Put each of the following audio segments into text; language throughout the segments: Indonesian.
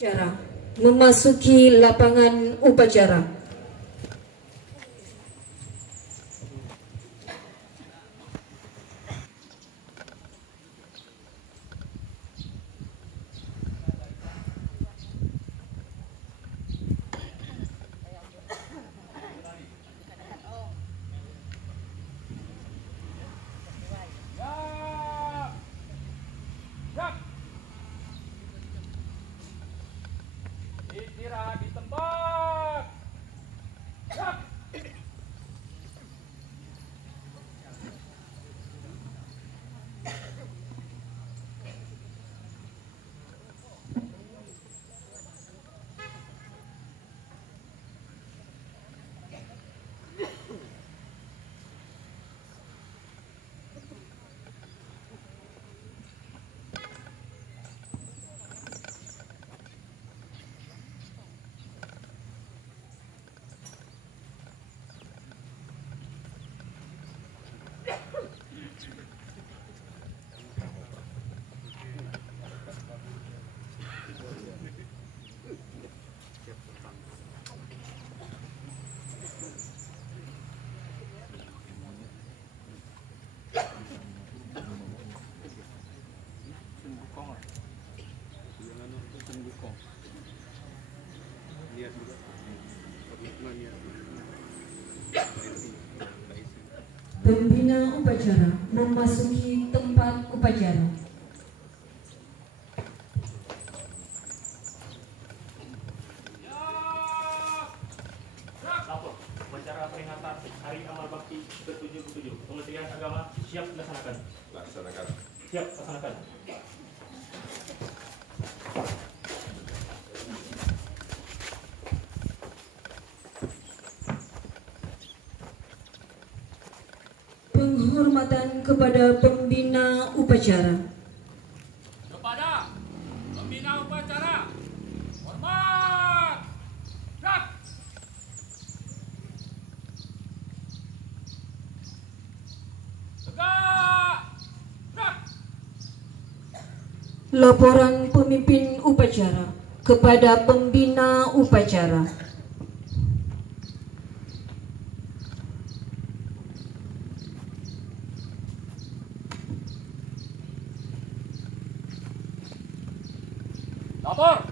Upacara memasuki lapangan upacara. Istirahat di tempat. Siap. Pembina upacara memasuki tempat upacara. Lapor upacara peringatan Hari Amal Bakti ke-77. Kementerian Agama siap dilaksanakan. Laksanakan. Siap laksanakan. Penghormatan kepada pembina upacara. Kepada pembina upacara, hormat. Siap. Tegak. Siap. Laporan pemimpin upacara kepada pembina upacara. Lapor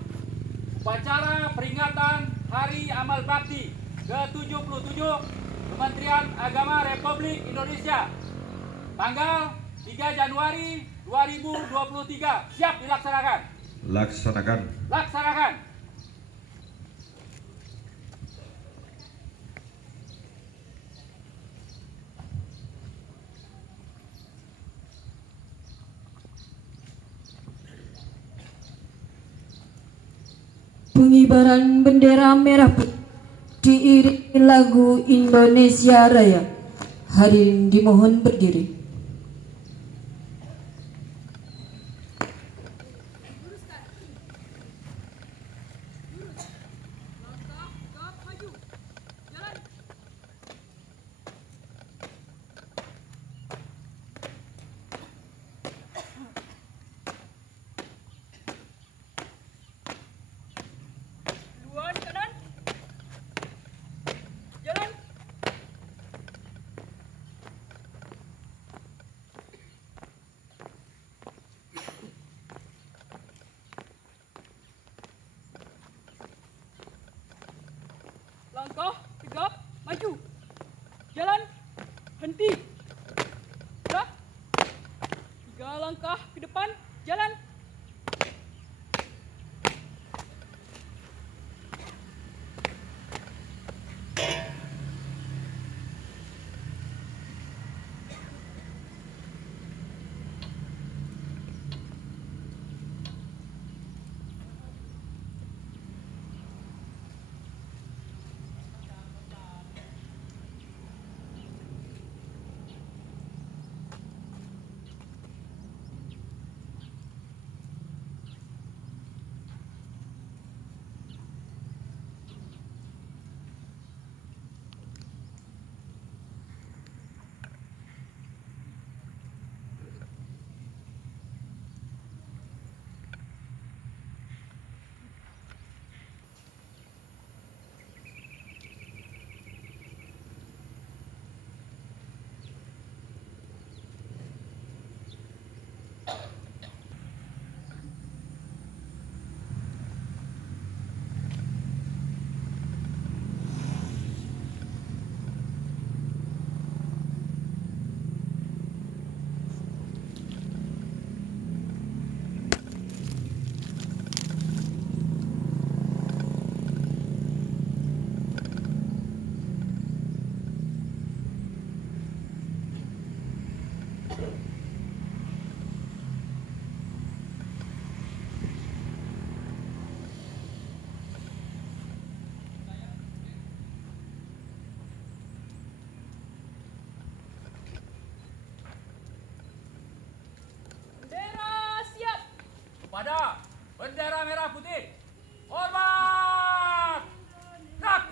upacara peringatan Hari Amal Bakti ke-77 Kementerian Agama Republik Indonesia tanggal 3 Januari 2023 siap dilaksanakan. Laksanakan. Laksanakan. Pengibaran bendera merah putih diiringi lagu Indonesia Raya. Hadirin dimohon berdiri. Langkah tegap maju. Jalan henti. Gerak. 3 langkah ke depan. Jalan. Bendera merah putih. Hormat. Gerak.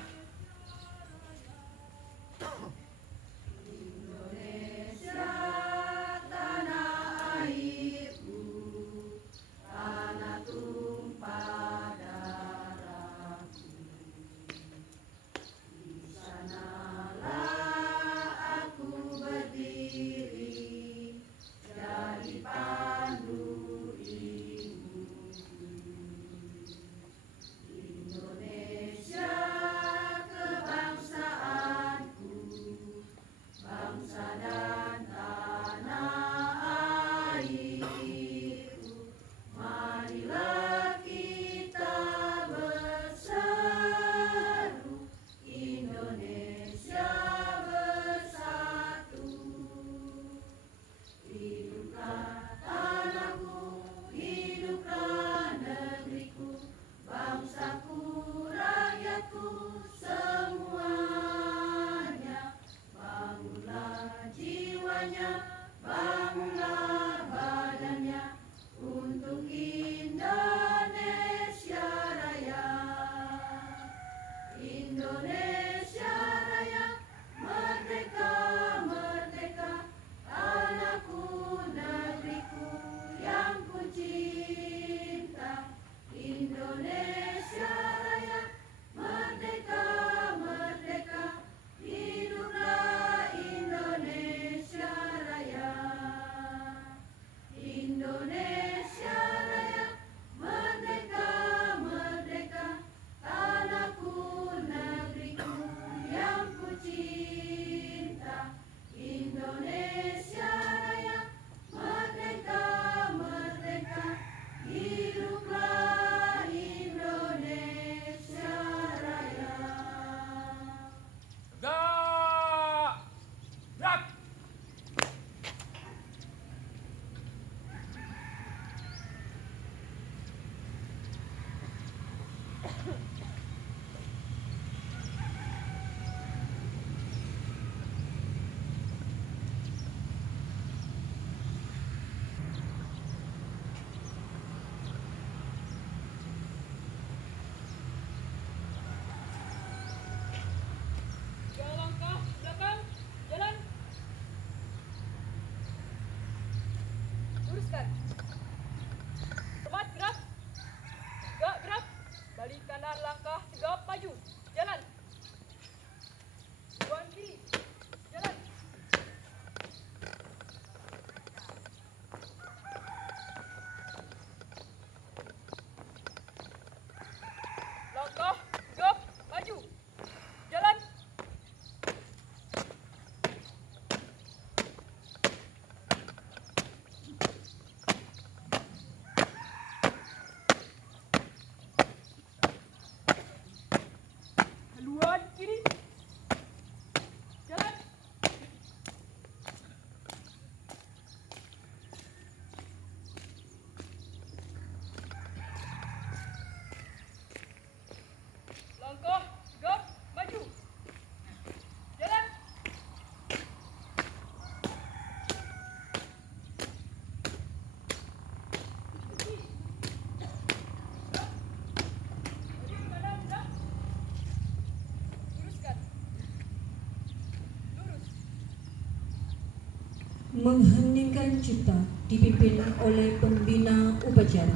Mengheningkan cipta dipimpin oleh pembina upacara.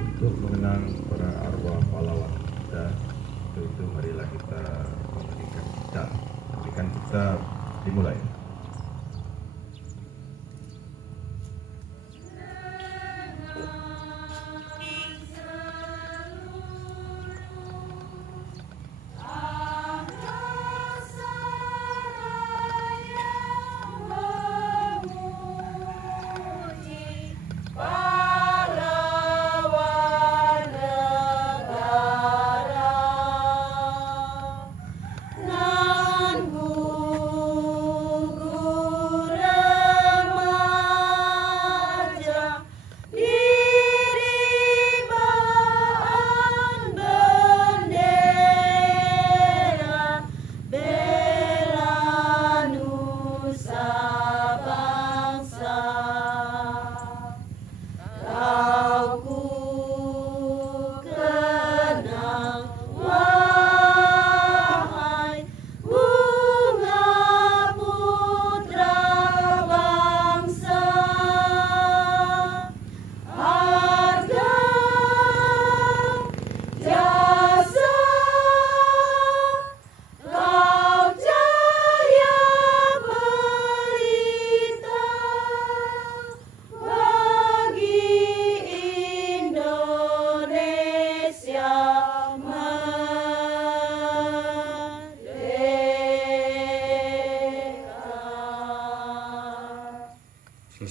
Untuk mengenang para arwah pahlawan kita, untuk itu marilah kita memberikan cipta. Berikan cipta dimulai. Nan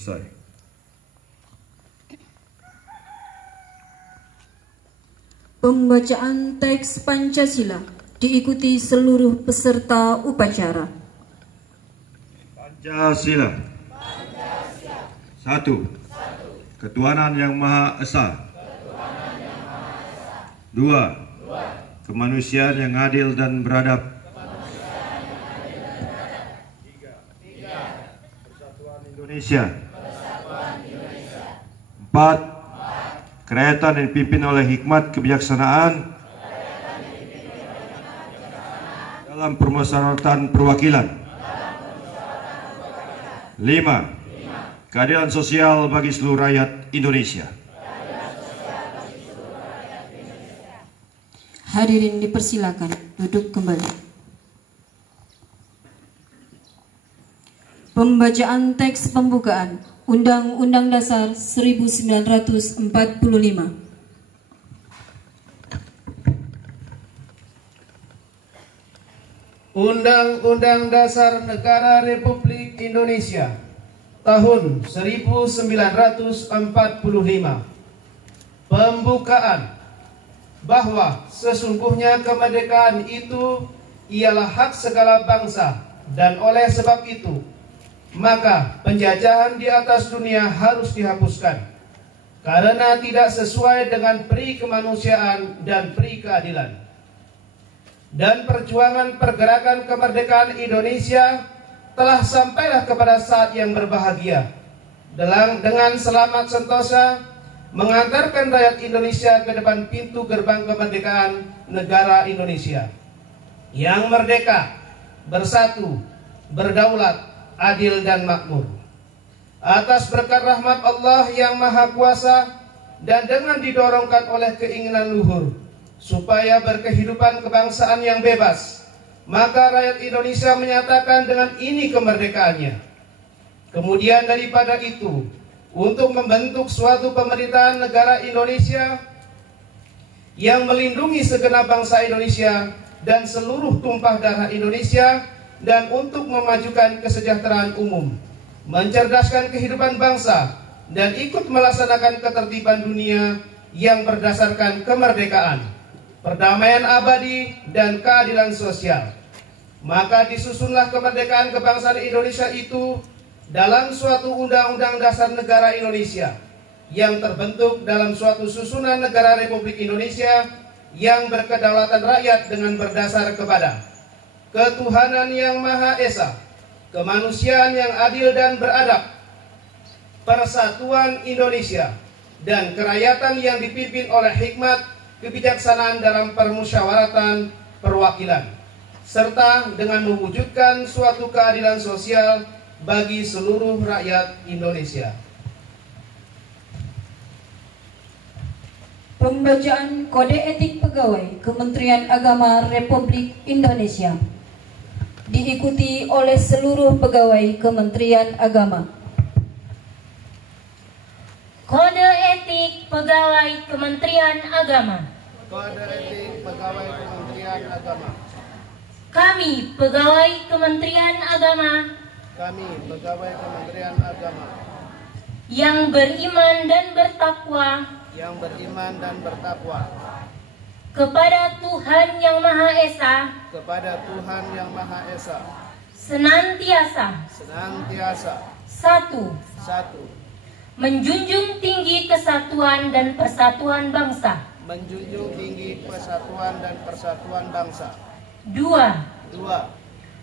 selesai. Pembacaan teks Pancasila diikuti seluruh peserta upacara. Pancasila. 1. Ketuhanan Yang Maha Esa. 2. Kemanusiaan yang adil dan beradab. 3. Persatuan Indonesia. 4. Kerakyatan yang dipimpin oleh hikmat kebijaksanaan dalam permusyawaratan perwakilan. 5. Keadilan sosial bagi seluruh rakyat Indonesia. Hadirin dipersilakan duduk kembali. Pembacaan teks pembukaan Undang-Undang Dasar 1945. Undang-Undang Dasar Negara Republik Indonesia tahun 1945. Pembukaan. Bahwa sesungguhnya kemerdekaan itu ialah hak segala bangsa, dan oleh sebab itu maka penjajahan di atas dunia harus dihapuskan karena tidak sesuai dengan peri kemanusiaan dan peri keadilan. Dan perjuangan pergerakan kemerdekaan Indonesia telah sampailah kepada saat yang berbahagia dengan selamat sentosa mengantarkan rakyat Indonesia ke depan pintu gerbang kemerdekaan negara Indonesia yang merdeka, bersatu, berdaulat, adil dan makmur. Atas berkat rahmat Allah yang Maha Kuasa dan dengan didorongkan oleh keinginan luhur supaya berkehidupan kebangsaan yang bebas, maka rakyat Indonesia menyatakan dengan ini kemerdekaannya. Kemudian daripada itu, untuk membentuk suatu pemerintahan negara Indonesia yang melindungi segenap bangsa Indonesia dan seluruh tumpah darah Indonesia, dan untuk memajukan kesejahteraan umum, mencerdaskan kehidupan bangsa, dan ikut melaksanakan ketertiban dunia yang berdasarkan kemerdekaan, perdamaian abadi, dan keadilan sosial. Maka disusunlah kemerdekaan kebangsaan Indonesia itu dalam suatu Undang-Undang Dasar Negara Indonesia yang terbentuk dalam suatu susunan negara Republik Indonesia yang berkedaulatan rakyat dengan berdasar kepada ketuhanan yang Maha Esa, kemanusiaan yang adil dan beradab, persatuan Indonesia, dan kerakyatan yang dipimpin oleh hikmat kebijaksanaan dalam permusyawaratan perwakilan, serta dengan mewujudkan suatu keadilan sosial bagi seluruh rakyat Indonesia. Pembacaan Kode Etik Pegawai Kementerian Agama Republik Indonesia diikuti oleh seluruh pegawai Kementerian Agama. Kode Etik Pegawai Kementerian Agama. Kode Etik Pegawai Kementerian Agama. Kami, pegawai Kementerian Agama, Kami, pegawai Kementerian Agama, yang beriman dan bertakwa kepada Tuhan Yang Maha Esa, senantiasa satu, menjunjung tinggi kesatuan dan persatuan bangsa. Dua,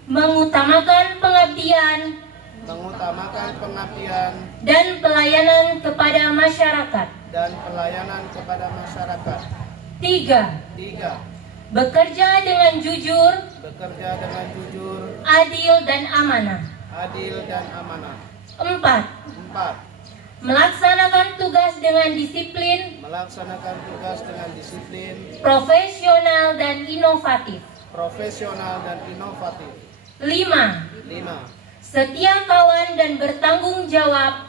mengutamakan pengabdian dan pelayanan kepada masyarakat. Tiga, bekerja dengan jujur, adil dan amanah. Empat, melaksanakan tugas dengan disiplin, profesional dan inovatif. Lima, setia kawan dan bertanggung jawab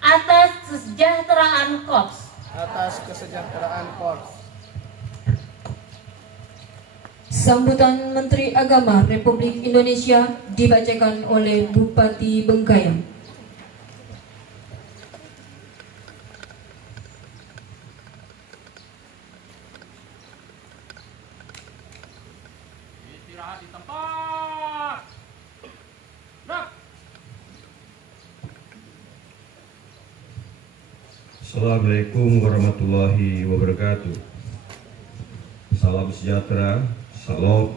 atas kesejahteraan korps. Sambutan Menteri Agama Republik Indonesia dibacakan oleh Bupati Bengkayang. Istirahat di tempat. Gerak. Assalamualaikum warahmatullahi wabarakatuh. Salam sejahtera, salam,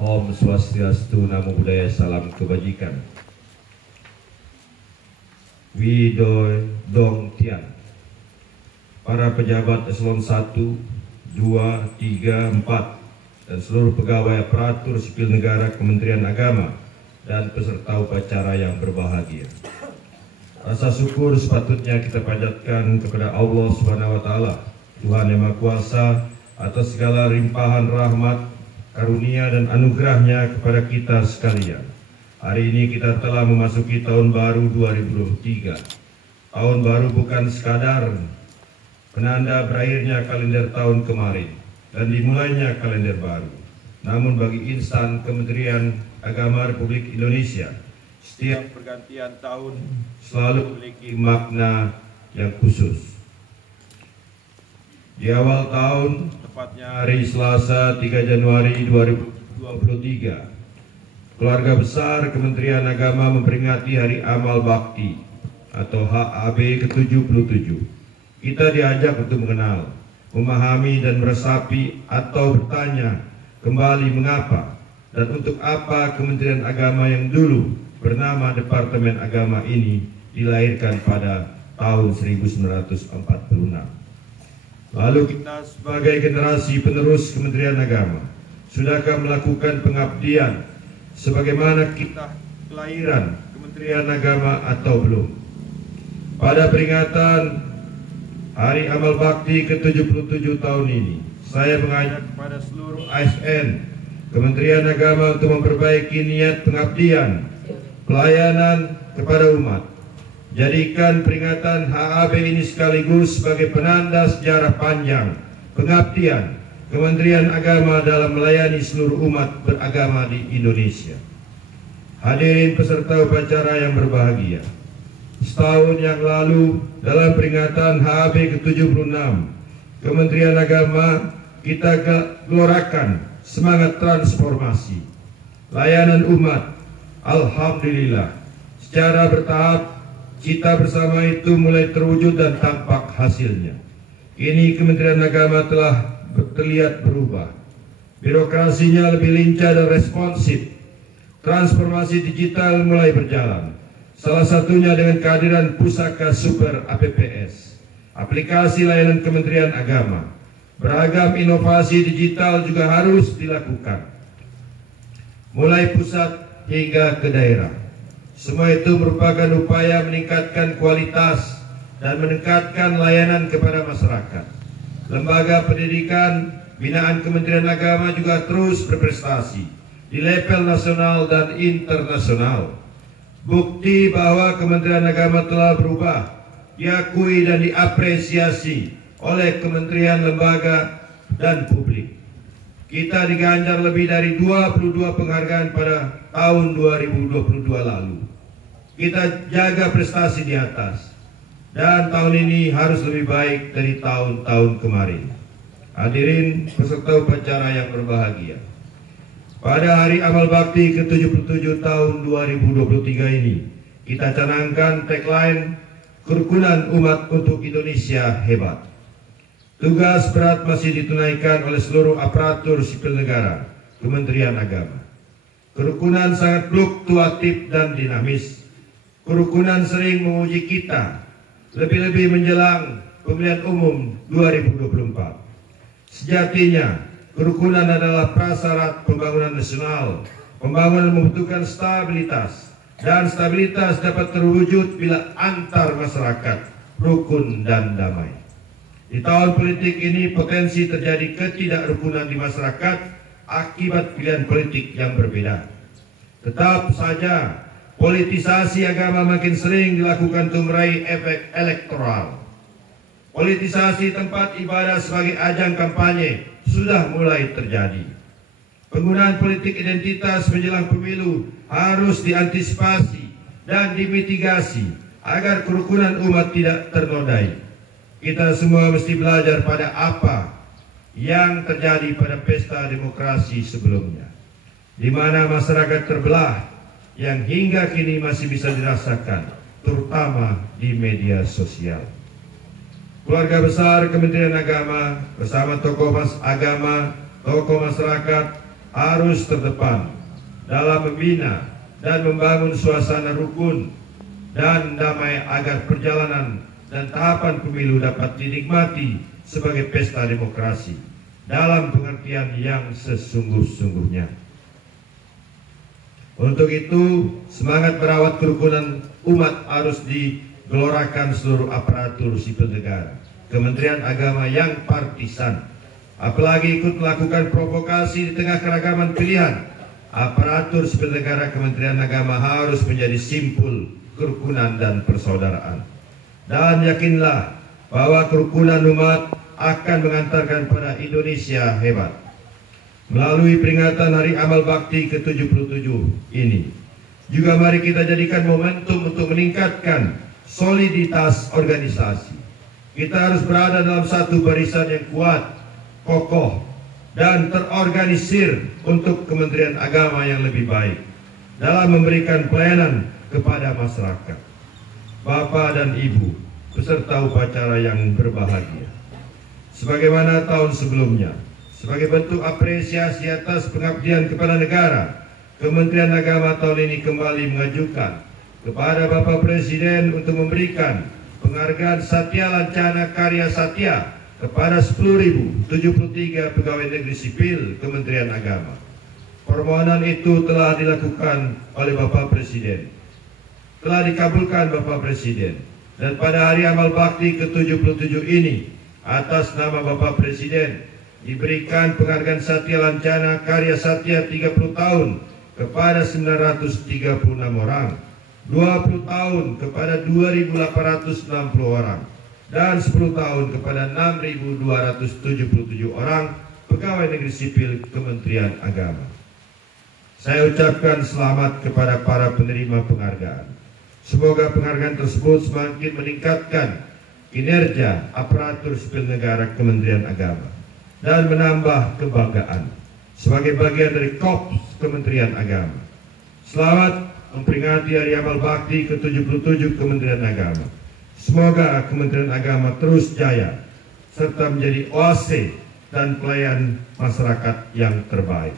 Om Swastiastu, Namo Buddhaya, salam kebajikan. Widoy Dong Tian, para pejabat eselon 1, 2, 3, 4, dan seluruh pegawai aparatur sipil negara Kementerian Agama dan peserta upacara yang berbahagia. Rasa syukur sepatutnya kita panjatkan kepada Allah Subhanahu wa Ta'ala, Tuhan Yang Maha Kuasa, atas segala limpahan rahmat, karunia dan anugerahnya kepada kita sekalian. Hari ini kita telah memasuki tahun baru 2023. Tahun baru bukan sekadar penanda berakhirnya kalender tahun kemarin dan dimulainya kalender baru. Namun bagi insan Kementerian Agama Republik Indonesia, setiap pergantian tahun selalu memiliki makna yang khusus. Di awal tahun, tepatnya hari Selasa 3 Januari 2023, keluarga besar Kementerian Agama memperingati Hari Amal Bakti atau HAB ke-77. Kita diajak untuk mengenal, memahami dan meresapi atau bertanya kembali mengapa dan untuk apa Kementerian Agama yang dulu bernama Departemen Agama ini dilahirkan pada tahun 1946. Lalu kita sebagai generasi penerus Kementerian Agama, sudahkah melakukan pengabdian sebagaimana kita kelahiran Kementerian Agama atau belum? Pada peringatan Hari Amal Bakti ke-77 tahun ini, saya mengajak kepada seluruh ASN Kementerian Agama untuk memperbaiki niat pengabdian, pelayanan kepada umat. Jadikan peringatan HAB ini sekaligus sebagai penanda sejarah panjang pengabdian Kementerian Agama dalam melayani seluruh umat beragama di Indonesia. Hadirin peserta upacara yang berbahagia, setahun yang lalu dalam peringatan HAB ke-76 Kementerian Agama kita gelorakan semangat transformasi layanan umat. Alhamdulillah, secara bertahap cita bersama itu mulai terwujud dan tampak hasilnya. Kini Kementerian Agama telah terlihat berubah. Birokrasinya lebih lincah dan responsif. Transformasi digital mulai berjalan. Salah satunya dengan kehadiran Pusaka Super APPS, aplikasi layanan Kementerian Agama. Beragam inovasi digital juga harus dilakukan, mulai pusat hingga ke daerah. Semua itu merupakan upaya meningkatkan kualitas dan meningkatkan layanan kepada masyarakat. Lembaga pendidikan binaan Kementerian Agama juga terus berprestasi di level nasional dan internasional. Bukti bahwa Kementerian Agama telah berubah, diakui dan diapresiasi oleh kementerian, lembaga, dan publik. Kita diganjar lebih dari 22 penghargaan pada tahun 2022 lalu. Kita jaga prestasi di atas, dan tahun ini harus lebih baik dari tahun-tahun kemarin. Hadirin peserta upacara yang berbahagia, pada Hari Amal Bakti ke-77 tahun 2023 ini, kita canangkan tagline Kerukunan Umat untuk Indonesia Hebat. Tugas berat masih ditunaikan oleh seluruh aparatur sipil negara Kementerian Agama. Kerukunan sangat fluktuatif dan dinamis. Kerukunan sering menguji kita, lebih-lebih menjelang pemilihan umum 2024. Sejatinya, kerukunan adalah prasyarat pembangunan nasional. Pembangunan membutuhkan stabilitas, dan stabilitas dapat terwujud bila antar masyarakat rukun dan damai. Di tahun politik ini potensi terjadi ketidakrukunan di masyarakat akibat pilihan politik yang berbeda. Tetap saja, politisasi agama makin sering dilakukan untuk meraih efek elektoral. Politisasi tempat ibadah sebagai ajang kampanye sudah mulai terjadi. Penggunaan politik identitas menjelang pemilu harus diantisipasi dan dimitigasi agar kerukunan umat tidak ternodai. Kita semua mesti belajar pada apa yang terjadi pada pesta demokrasi sebelumnya, di mana masyarakat terbelah yang hingga kini masih bisa dirasakan, terutama di media sosial. Keluarga besar Kementerian Agama bersama tokoh agama, tokoh masyarakat harus terdepan dalam membina dan membangun suasana rukun dan damai agar perjalanan dan tahapan pemilu dapat dinikmati sebagai pesta demokrasi dalam pengertian yang sesungguh-sungguhnya. Untuk itu, semangat merawat kerukunan umat harus digelorakan seluruh aparatur sipil negara, Kementerian Agama yang partisan, apalagi ikut melakukan provokasi di tengah keragaman pilihan. Aparatur sipil negara Kementerian Agama harus menjadi simpul kerukunan dan persaudaraan. Dan yakinlah bahwa kerukunan umat akan mengantarkan pada Indonesia hebat. Melalui peringatan Hari Amal Bakti ke-77 ini, juga mari kita jadikan momentum untuk meningkatkan soliditas organisasi. Kita harus berada dalam satu barisan yang kuat, kokoh, dan terorganisir untuk Kementerian Agama yang lebih baik dalam memberikan pelayanan kepada masyarakat. Bapak dan Ibu, peserta upacara yang berbahagia, sebagaimana tahun sebelumnya, sebagai bentuk apresiasi atas pengabdian kepada negara, Kementerian Agama tahun ini kembali mengajukan kepada Bapak Presiden untuk memberikan penghargaan Satya Lancana Karya Satya kepada 10.073 pegawai negeri sipil Kementerian Agama. Permohonan itu telah dilakukan oleh Bapak Presiden, telah dikabulkan Bapak Presiden, dan pada Hari Amal Bakti ke-77 ini, atas nama Bapak Presiden, diberikan penghargaan Satya Lancana Karya Satya 30 tahun kepada 936 orang, 20 tahun kepada 2.860 orang, dan 10 tahun kepada 6.277 orang pegawai negeri sipil Kementerian Agama. Saya ucapkan selamat kepada para penerima penghargaan. Semoga penghargaan tersebut semakin meningkatkan kinerja aparatur sipil negara Kementerian Agama dan menambah kebanggaan sebagai bagian dari Korps Kementerian Agama. Selamat memperingati Hari Amal Bakti ke-77 Kementerian Agama. Semoga Kementerian Agama terus jaya serta menjadi oase dan pelayan masyarakat yang terbaik.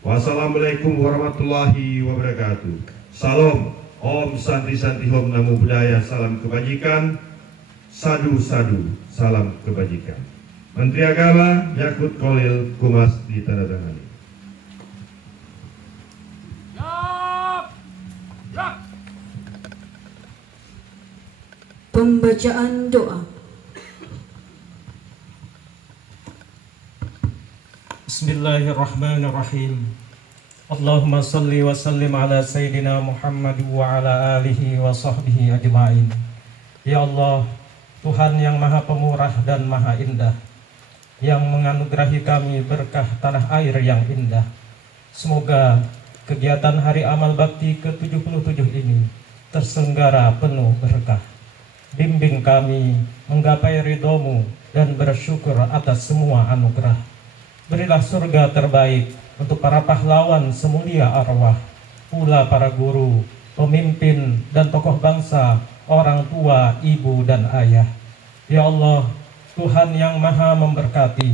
Wassalamualaikum warahmatullahi wabarakatuh. Salam, Om Santi Santi Om Namo Buddhaya, salam kebajikan. Sadu Sadu, salam kebajikan. Menteri Agama Yakut Kolil Kumas ditandatangani. Pembacaan doa. Bismillahirrahmanirrahim. Allahumma salli wa sallim ala Sayyidina Muhammad wa ala alihi wa sahbihi ajma'in. Ya Allah, Tuhan yang maha pemurah dan maha indah, yang menganugerahi kami berkah tanah air yang indah. Semoga kegiatan Hari Amal Bakti ke-77 ini terselenggara penuh berkah. Bimbing kami menggapai ridho-Mu dan bersyukur atas semua anugerah. Berilah surga terbaik untuk para pahlawan semulia arwah, pula para guru, pemimpin dan tokoh bangsa, orang tua, ibu dan ayah. Ya Allah, Tuhan yang maha memberkati,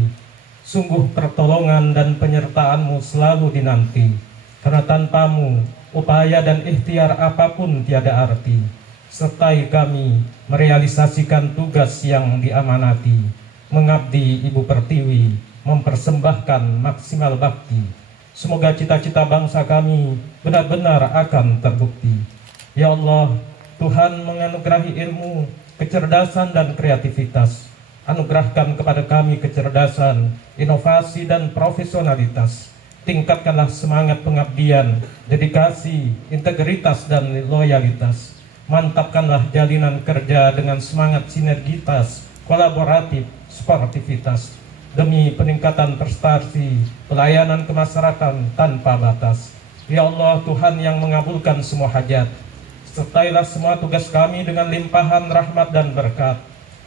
sungguh pertolongan dan penyertaan-Mu selalu dinanti, karena tanpa-Mu upaya dan ikhtiar apapun tiada arti. Sertai kami merealisasikan tugas yang diamanati, mengabdi Ibu Pertiwi, mempersembahkan maksimal bakti. Semoga cita-cita bangsa kami benar-benar akan terbukti. Ya Allah, Tuhan menganugerahi ilmu, kecerdasan dan kreativitas. Anugerahkan kepada kami kecerdasan, inovasi dan profesionalitas. Tingkatkanlah semangat pengabdian, dedikasi, integritas dan loyalitas. Mantapkanlah jalinan kerja dengan semangat sinergitas, kolaboratif, sportivitas. demi peningkatan prestasi pelayanan kemasyarakatan tanpa batas. Ya Allah, Tuhan yang mengabulkan semua hajat, sertailah semua tugas kami dengan limpahan rahmat dan berkat.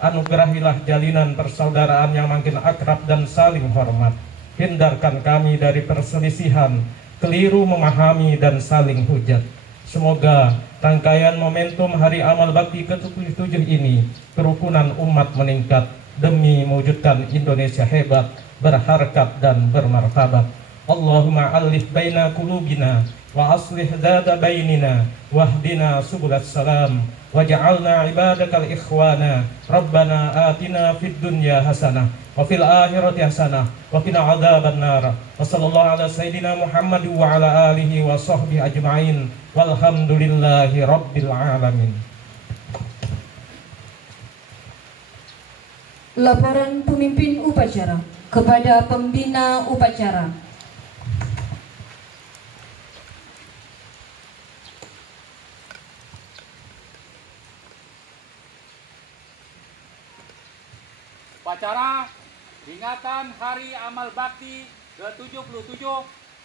Anugerahilah jalinan persaudaraan yang makin akrab dan saling hormat. Hindarkan kami dari perselisihan, keliru memahami dan saling hujat. Semoga rangkaian momentum Hari Amal Bakti ke-77 ini, kerukunan umat meningkat demi mewujudkan Indonesia hebat, berharkat dan bermartabat. Allahumma alif baina qulubina wa aslih dzata bainina wahdina subulas salam waj'alna ibadakal ikhwana. Rabbana atina fid dunya hasanah wa fil akhirati hasanah wa qina adzabannar. Wa sallallahu ala sayyidina Muhammad wa ala alihi wa sahbihi ajma'in. Walhamdulillahi rabbil alamin. Laporan pemimpin upacara kepada pembina upacara. Upacara peringatan Hari Amal Bakti ke-77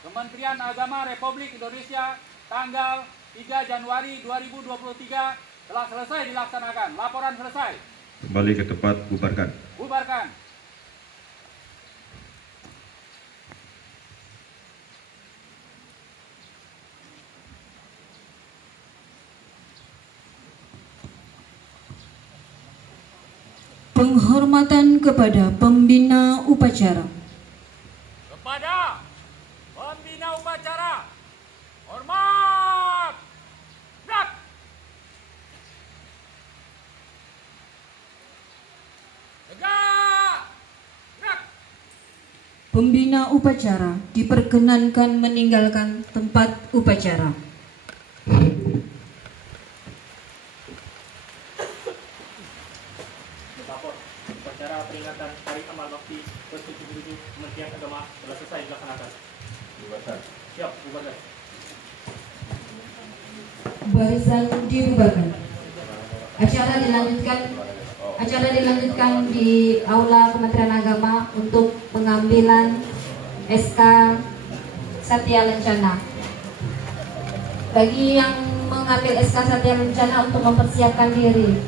Kementerian Agama Republik Indonesia tanggal 3 Januari 2023 telah selesai dilaksanakan. Laporan selesai. Kembali ke tempat, bubarkan. Bubarkan. Penghormatan kepada pembina upacara. Kepada pembina upacara, hormat. Gerak. Tegak. Gerak. Pembina upacara diperkenankan meninggalkan tempat upacara. Lapor upacara peringatan Hari Amal Bakti ke-77 Kementerian Agama telah selesai dilaksanakan. Bubarkan. Siap, bubarkan. Barisan dibubarkan. Acara dilanjutkan di Aula Kementerian Agama untuk pengambilan SK Satya Lencana. Bagi yang mengambil SK Satya Lencana untuk mempersiapkan diri,